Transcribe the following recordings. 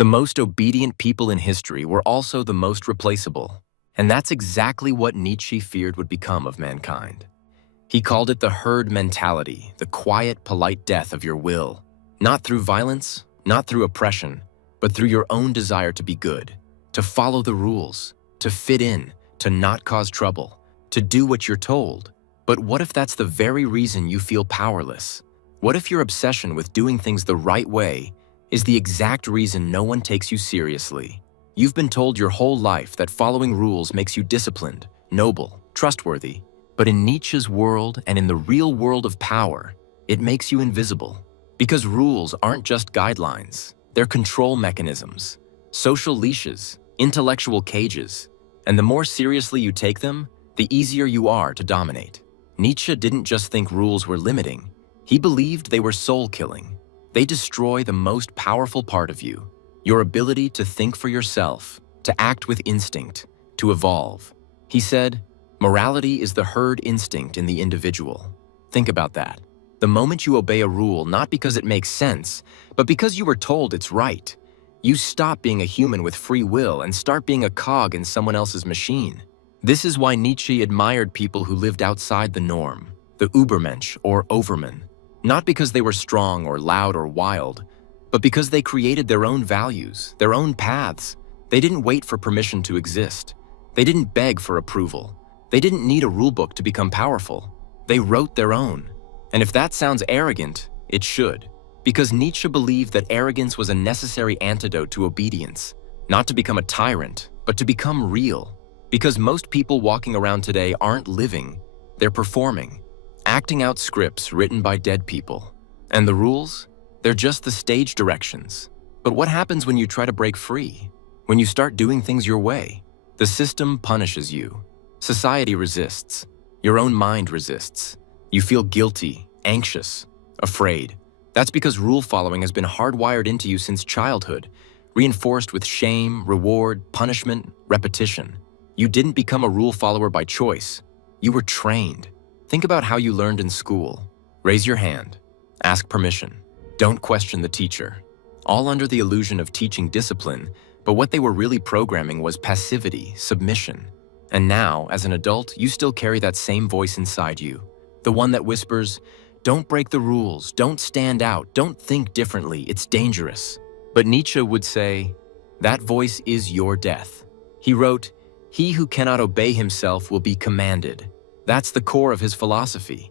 The most obedient people in history were also the most replaceable, and that's exactly what Nietzsche feared would become of mankind. He called it the herd mentality, the quiet, polite death of your will, not through violence, not through oppression, but through your own desire to be good, to follow the rules, to fit in, to not cause trouble, to do what you're told. But what if that's the very reason you feel powerless? What if your obsession with doing things the right way is the exact reason no one takes you seriously? You've been told your whole life that following rules makes you disciplined, noble, trustworthy. But in Nietzsche's world and in the real world of power, it makes you invisible. Because rules aren't just guidelines, they're control mechanisms, social leashes, intellectual cages. And the more seriously you take them, the easier you are to dominate. Nietzsche didn't just think rules were limiting, he believed they were soul-killing. They destroy the most powerful part of you, your ability to think for yourself, to act with instinct, to evolve. He said, morality is the herd instinct in the individual. Think about that. The moment you obey a rule not because it makes sense, but because you were told it's right, you stop being a human with free will and start being a cog in someone else's machine. This is why Nietzsche admired people who lived outside the norm, the Übermensch or Overman, not because they were strong or loud or wild, but because they created their own values, their own paths. They didn't wait for permission to exist. They didn't beg for approval. They didn't need a rulebook to become powerful. They wrote their own. And if that sounds arrogant, it should, because Nietzsche believed that arrogance was a necessary antidote to obedience, not to become a tyrant, but to become real. Because most people walking around today aren't living, they're performing, acting out scripts written by dead people. And the rules? They're just the stage directions. But what happens when you try to break free? When you start doing things your way? The system punishes you. Society resists. Your own mind resists. You feel guilty, anxious, afraid. That's because rule following has been hardwired into you since childhood, reinforced with shame, reward, punishment, repetition. You didn't become a rule follower by choice. You were trained. Think about how you learned in school. Raise your hand. Ask permission. Don't question the teacher. All under the illusion of teaching discipline, but what they were really programming was passivity, submission. And now, as an adult, you still carry that same voice inside you. The one that whispers, don't break the rules, don't stand out, don't think differently, it's dangerous. But Nietzsche would say, that voice is your death. He wrote, he who cannot obey himself will be commanded. That's the core of his philosophy.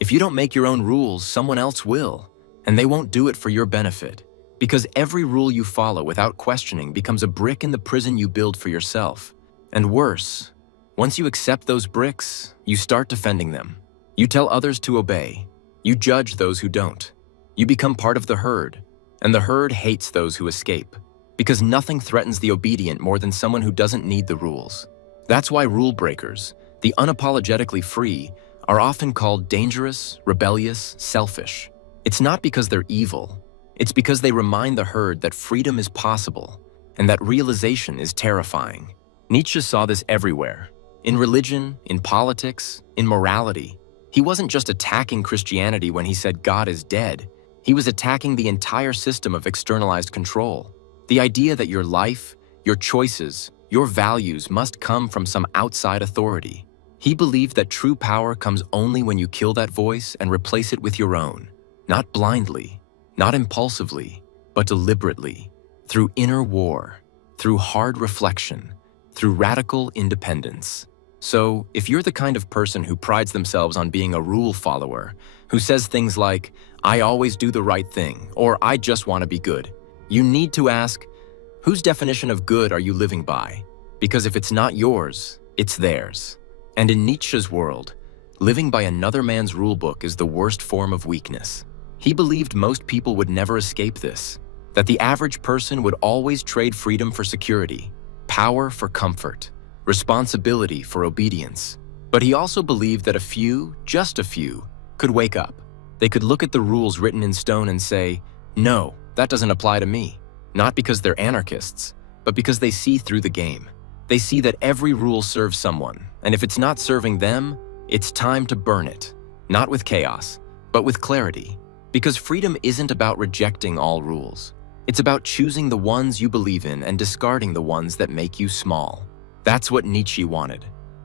If you don't make your own rules, someone else will, and they won't do it for your benefit. Because every rule you follow without questioning becomes a brick in the prison you build for yourself. And worse, once you accept those bricks, you start defending them. You tell others to obey. You judge those who don't. You become part of the herd, and the herd hates those who escape. Because nothing threatens the obedient more than someone who doesn't need the rules. That's why rule breakers, the unapologetically free, are often called dangerous, rebellious, selfish. It's not because they're evil. It's because they remind the herd that freedom is possible, and that realization is terrifying. Nietzsche saw this everywhere. In religion, in politics, in morality. He wasn't just attacking Christianity when he said God is dead. He was attacking the entire system of externalized control. The idea that your life, your choices, your values must come from some outside authority. He believed that true power comes only when you kill that voice and replace it with your own. Not blindly, not impulsively, but deliberately, through inner war, through hard reflection, through radical independence. So, if you're the kind of person who prides themselves on being a rule follower, who says things like, I always do the right thing, or I just want to be good, you need to ask, whose definition of good are you living by? Because if it's not yours, it's theirs. And in Nietzsche's world, living by another man's rulebook is the worst form of weakness. He believed most people would never escape this, that the average person would always trade freedom for security, power for comfort, responsibility for obedience. But he also believed that a few, just a few, could wake up. They could look at the rules written in stone and say, no, that doesn't apply to me. Not because they're anarchists, but because they see through the game. They see that every rule serves someone, and if it's not serving them, it's time to burn it. Not with chaos, but with clarity. Because freedom isn't about rejecting all rules. It's about choosing the ones you believe in and discarding the ones that make you small. That's what Nietzsche wanted.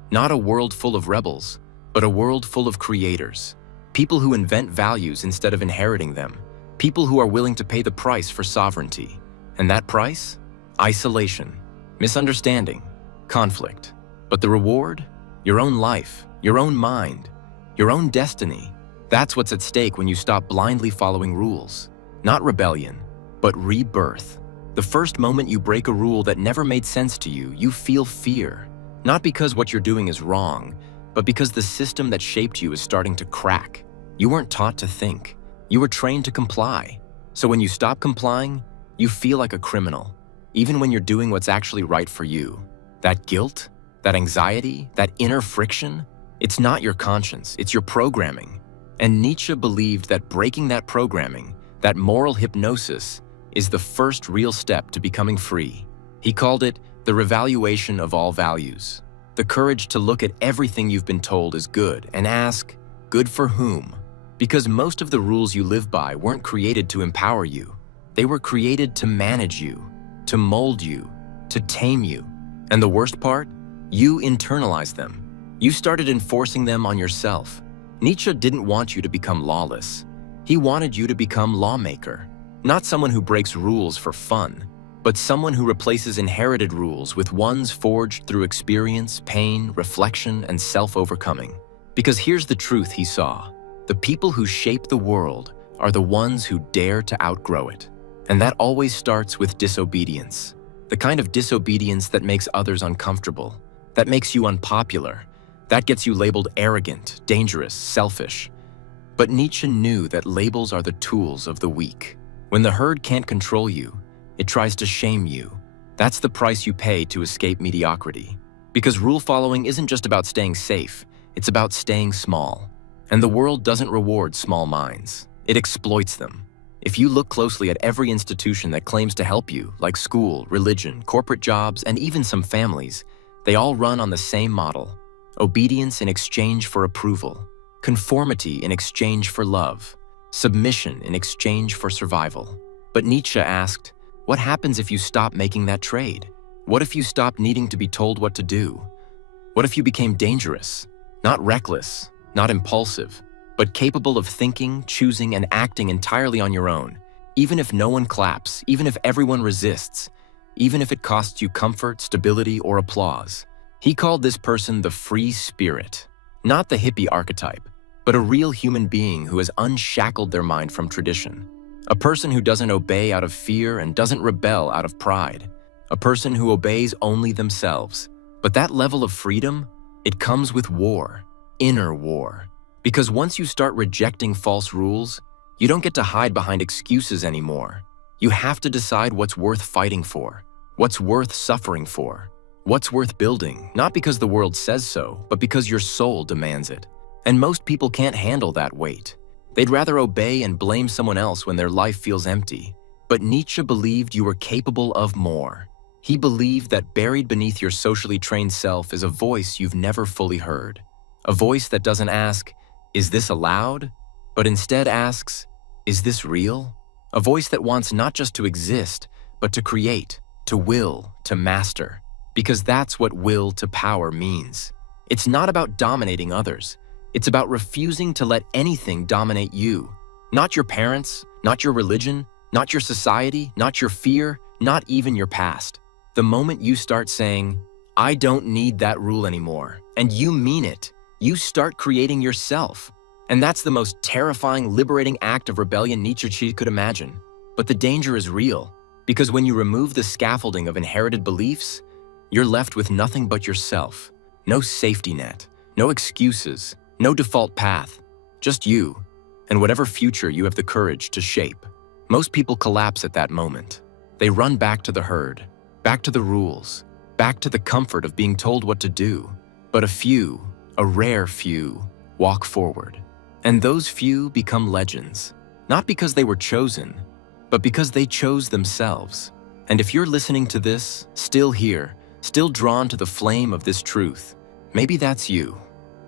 Not a world full of rebels, but a world full of creators. People who invent values instead of inheriting them. People who are willing to pay the price for sovereignty. And that price? Isolation, misunderstanding, conflict. But the reward? Your own life, your own mind, your own destiny. That's what's at stake when you stop blindly following rules. Not rebellion, but rebirth. The first moment you break a rule that never made sense to you, you feel fear. Not because what you're doing is wrong, but because the system that shaped you is starting to crack. You weren't taught to think. You were trained to comply. So when you stop complying, you feel like a criminal, even when you're doing what's actually right for you. That guilt, that anxiety, that inner friction, it's not your conscience, it's your programming. And Nietzsche believed that breaking that programming, that moral hypnosis, is the first real step to becoming free. He called it the revaluation of all values. The courage to look at everything you've been told is good and ask, good for whom? Because most of the rules you live by weren't created to empower you. They were created to manage you, to mold you, to tame you. And the worst part? You internalized them. You started enforcing them on yourself. Nietzsche didn't want you to become lawless. He wanted you to become lawmaker. Not someone who breaks rules for fun, but someone who replaces inherited rules with ones forged through experience, pain, reflection, and self-overcoming. Because here's the truth he saw. The people who shape the world are the ones who dare to outgrow it. And that always starts with disobedience. The kind of disobedience that makes others uncomfortable, that makes you unpopular, that gets you labeled arrogant, dangerous, selfish. But Nietzsche knew that labels are the tools of the weak. When the herd can't control you, it tries to shame you. That's the price you pay to escape mediocrity. Because rule following isn't just about staying safe, it's about staying small. And the world doesn't reward small minds. It exploits them. If you look closely at every institution that claims to help you, like school, religion, corporate jobs, and even some families, they all run on the same model. Obedience in exchange for approval. Conformity in exchange for love. Submission in exchange for survival. But Nietzsche asked, what happens if you stop making that trade? What if you stop needing to be told what to do? What if you became dangerous? Not reckless, not impulsive, but capable of thinking, choosing, and acting entirely on your own, even if no one claps, even if everyone resists, even if it costs you comfort, stability, or applause. He called this person the free spirit, not the hippie archetype, but a real human being who has unshackled their mind from tradition. A person who doesn't obey out of fear and doesn't rebel out of pride. A person who obeys only themselves. But that level of freedom, it comes with war, inner war. Because once you start rejecting false rules, you don't get to hide behind excuses anymore. You have to decide what's worth fighting for, what's worth suffering for, what's worth building, not because the world says so, but because your soul demands it. And most people can't handle that weight. They'd rather obey and blame someone else when their life feels empty. But Nietzsche believed you were capable of more. He believed that buried beneath your socially trained self is a voice you've never fully heard. A voice that doesn't ask, is this allowed? But instead asks, is this real? A voice that wants not just to exist, but to create, to will, to master. Because that's what will to power means. It's not about dominating others. It's about refusing to let anything dominate you. Not your parents, not your religion, not your society, not your fear, not even your past. The moment you start saying, I don't need that rule anymore, and you mean it, you start creating yourself. And that's the most terrifying, liberating act of rebellion Nietzsche could imagine. But the danger is real, because when you remove the scaffolding of inherited beliefs, you're left with nothing but yourself. No safety net, no excuses, no default path, just you, and whatever future you have the courage to shape. Most people collapse at that moment. They run back to the herd, back to the rules, back to the comfort of being told what to do. But a few, a rare few, walk forward. And those few become legends, not because they were chosen, but because they chose themselves. And if you're listening to this, still here, still drawn to the flame of this truth, maybe that's you.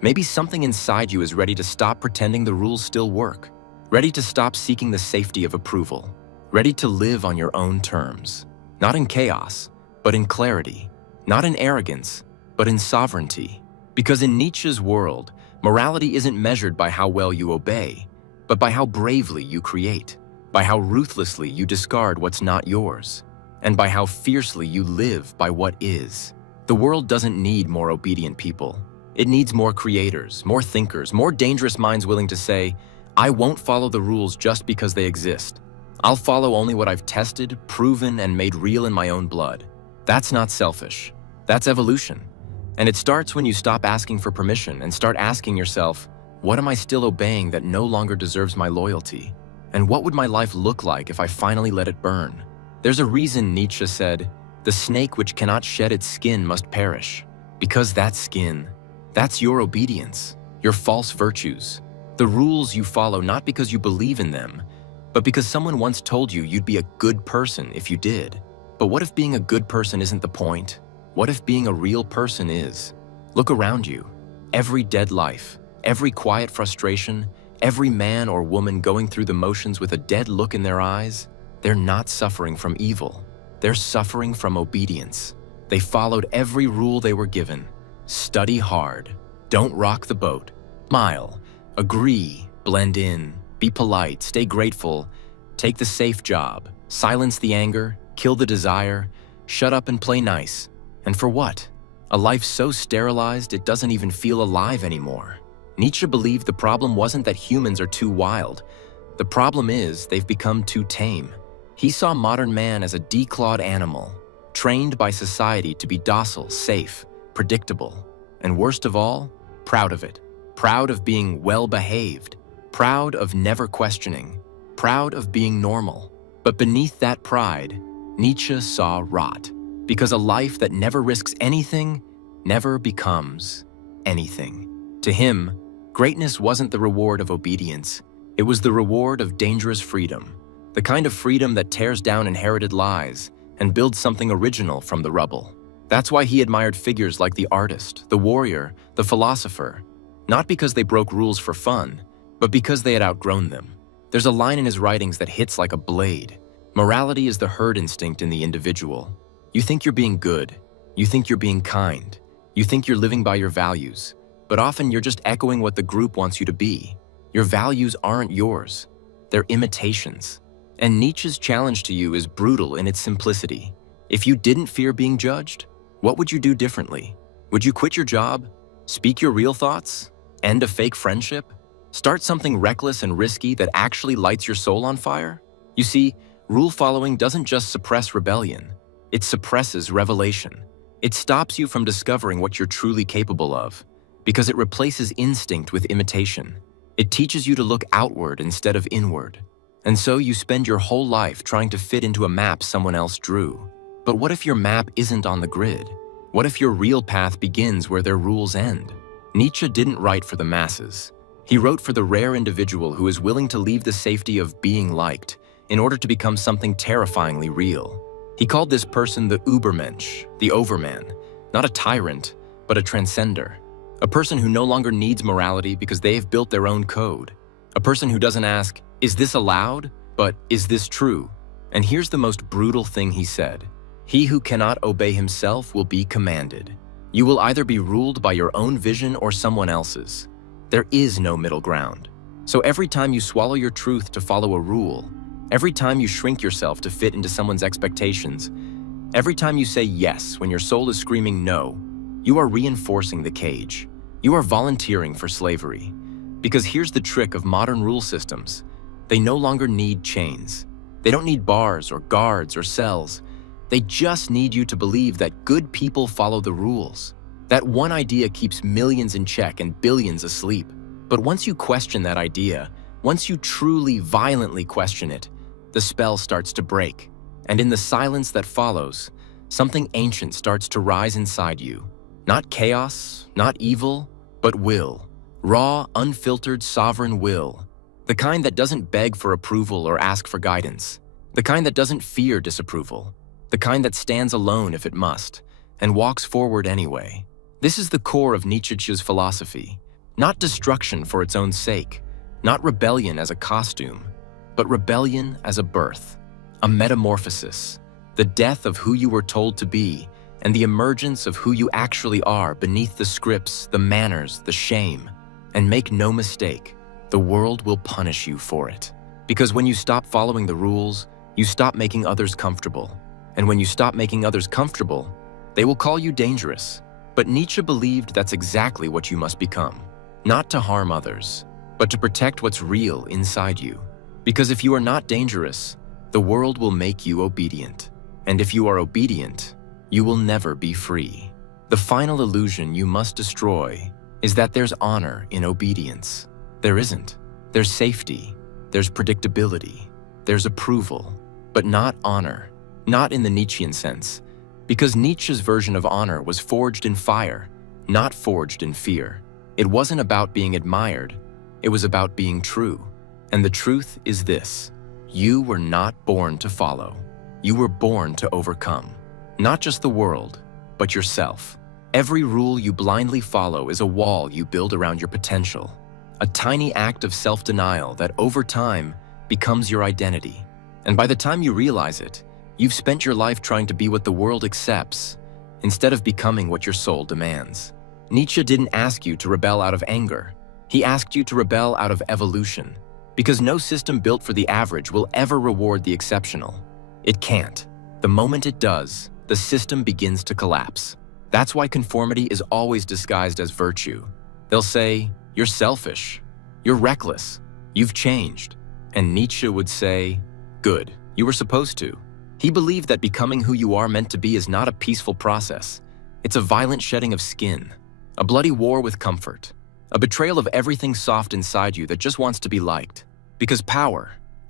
Maybe something inside you is ready to stop pretending the rules still work, ready to stop seeking the safety of approval, ready to live on your own terms, not in chaos, but in clarity, not in arrogance, but in sovereignty. Because in Nietzsche's world, morality isn't measured by how well you obey, but by how bravely you create, by how ruthlessly you discard what's not yours, and by how fiercely you live by what is. The world doesn't need more obedient people. It needs more creators, more thinkers, more dangerous minds willing to say, I won't follow the rules just because they exist. I'll follow only what I've tested, proven, and made real in my own blood. That's not selfish. That's evolution. And it starts when you stop asking for permission and start asking yourself, what am I still obeying that no longer deserves my loyalty? And what would my life look like if I finally let it burn? There's a reason Nietzsche said, the snake which cannot shed its skin must perish. Because that skin, that's your obedience, your false virtues, the rules you follow not because you believe in them, but because someone once told you you'd be a good person if you did. But what if being a good person isn't the point? What if being a real person is? Look around you. Every dead life, every quiet frustration, every man or woman going through the motions with a dead look in their eyes, they're not suffering from evil. They're suffering from obedience. They followed every rule they were given. Study hard. Don't rock the boat. Smile. Agree. Blend in. Be polite. Stay grateful. Take the safe job. Silence the anger. Kill the desire. Shut up and play nice. And for what? A life so sterilized it doesn't even feel alive anymore. Nietzsche believed the problem wasn't that humans are too wild. The problem is they've become too tame. He saw modern man as a declawed animal, trained by society to be docile, safe, predictable, and worst of all, proud of it. Proud of being well-behaved, proud of never questioning, proud of being normal. But beneath that pride, Nietzsche saw rot, because a life that never risks anything never becomes anything. To him, greatness wasn't the reward of obedience, it was the reward of dangerous freedom, the kind of freedom that tears down inherited lies and builds something original from the rubble. That's why he admired figures like the artist, the warrior, the philosopher, not because they broke rules for fun, but because they had outgrown them. There's a line in his writings that hits like a blade. Morality is the herd instinct in the individual. You think you're being good, you think you're being kind, you think you're living by your values, but often you're just echoing what the group wants you to be. Your values aren't yours, they're imitations. And Nietzsche's challenge to you is brutal in its simplicity. If you didn't fear being judged, what would you do differently? Would you quit your job? Speak your real thoughts? End a fake friendship? Start something reckless and risky that actually lights your soul on fire? You see, rule following doesn't just suppress rebellion, it suppresses revelation. It stops you from discovering what you're truly capable of, because it replaces instinct with imitation. It teaches you to look outward instead of inward. And so you spend your whole life trying to fit into a map someone else drew. But what if your map isn't on the grid? What if your real path begins where their rules end? Nietzsche didn't write for the masses. He wrote for the rare individual who is willing to leave the safety of being liked in order to become something terrifyingly real. He called this person the Übermensch, the Overman, not a tyrant, but a transcender. A person who no longer needs morality because they have built their own code. A person who doesn't ask, is this allowed? But is this true? And here's the most brutal thing he said. He who cannot obey himself will be commanded. You will either be ruled by your own vision or someone else's. There is no middle ground. So every time you swallow your truth to follow a rule, every time you shrink yourself to fit into someone's expectations, every time you say yes when your soul is screaming no, you are reinforcing the cage. You are volunteering for slavery. Because here's the trick of modern rule systems. They no longer need chains. They don't need bars or guards or cells. They just need you to believe that good people follow the rules. That one idea keeps millions in check and billions asleep. But once you question that idea, once you truly, violently question it, the spell starts to break. And in the silence that follows, something ancient starts to rise inside you. Not chaos, not evil, but will. Raw, unfiltered, sovereign will. The kind that doesn't beg for approval or ask for guidance. The kind that doesn't fear disapproval. The kind that stands alone if it must, and walks forward anyway. This is the core of Nietzsche's philosophy. Not destruction for its own sake, not rebellion as a costume, but rebellion as a birth. a metamorphosis, the death of who you were told to be, and the emergence of who you actually are beneath the scripts, the manners, the shame. And make no mistake, the world will punish you for it. Because when you stop following the rules, you stop making others comfortable. And when you stop making others comfortable, they will call you dangerous. But Nietzsche believed that's exactly what you must become. Not to harm others, but to protect what's real inside you. Because if you are not dangerous, the world will make you obedient. And if you are obedient, you will never be free. The final illusion you must destroy is that there's honor in obedience. There isn't. There's safety, there's predictability, there's approval, but not honor. Not in the Nietzschean sense, because Nietzsche's version of honor was forged in fire, not forged in fear. It wasn't about being admired, it was about being true. And the truth is this: you were not born to follow. You were born to overcome. Not just the world, but yourself. Every rule you blindly follow is a wall you build around your potential, a tiny act of self-denial that over time becomes your identity. And by the time you realize it, you've spent your life trying to be what the world accepts, instead of becoming what your soul demands. Nietzsche didn't ask you to rebel out of anger. He asked you to rebel out of evolution, because no system built for the average will ever reward the exceptional. It can't. The moment it does, the system begins to collapse. That's why conformity is always disguised as virtue. They'll say, "You're selfish. You're reckless. You've changed." And Nietzsche would say, "Good, you were supposed to." He believed that becoming who you are meant to be is not a peaceful process. It's a violent shedding of skin, a bloody war with comfort, a betrayal of everything soft inside you that just wants to be liked. Because power,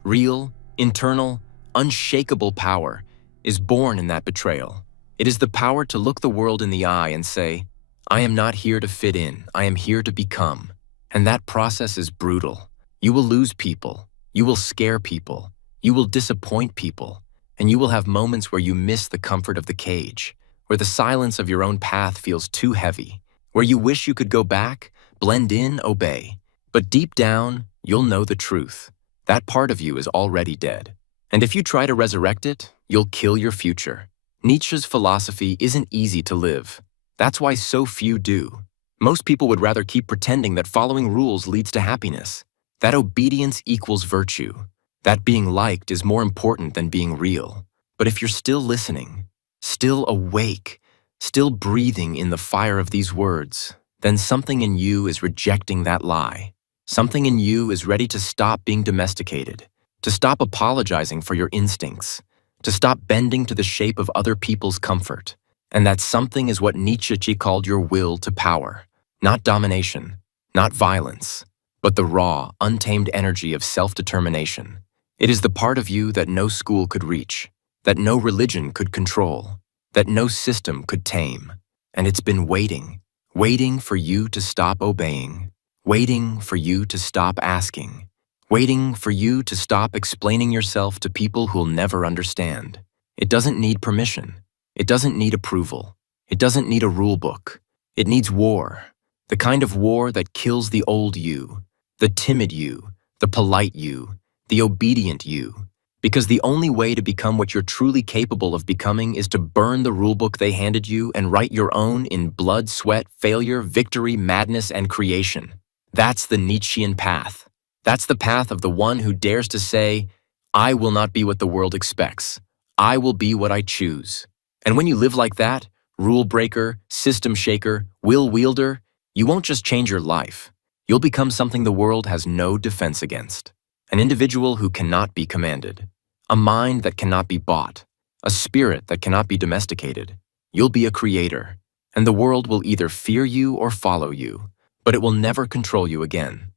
real, internal, unshakable power, is born in that betrayal. It is the power to look the world in the eye and say, "I am not here to fit in, I am here to become." And that process is brutal. You will lose people, you will scare people, you will disappoint people, and you will have moments where you miss the comfort of the cage, where the silence of your own path feels too heavy, where you wish you could go back, blend in, obey. But deep down, you'll know the truth. That part of you is already dead. And if you try to resurrect it, you'll kill your future. Nietzsche's philosophy isn't easy to live. That's why so few do. Most people would rather keep pretending that following rules leads to happiness, that obedience equals virtue, that being liked is more important than being real. But if you're still listening, still awake, still breathing in the fire of these words, then something in you is rejecting that lie. Something in you is ready to stop being domesticated, to stop apologizing for your instincts, to stop bending to the shape of other people's comfort. And that something is what Nietzsche called your will to power. Not domination, not violence, but the raw, untamed energy of self-determination. It is the part of you that no school could reach, that no religion could control, that no system could tame. And it's been waiting, waiting for you to stop obeying, waiting for you to stop asking, waiting for you to stop explaining yourself to people who'll never understand. It doesn't need permission. It doesn't need approval. It doesn't need a rule book. It needs war. The kind of war that kills the old you, the timid you, the polite you, the obedient you. Because the only way to become what you're truly capable of becoming is to burn the rulebook they handed you and write your own in blood, sweat, failure, victory, madness, and creation. That's the Nietzschean path. That's the path of the one who dares to say, "I will not be what the world expects. I will be what I choose." And when you live like that, rule breaker, system shaker, will wielder, you won't just change your life. You'll become something the world has no defense against. An individual who cannot be commanded. A mind that cannot be bought. A spirit that cannot be domesticated. You'll be a creator. And the world will either fear you or follow you, but it will never control you again.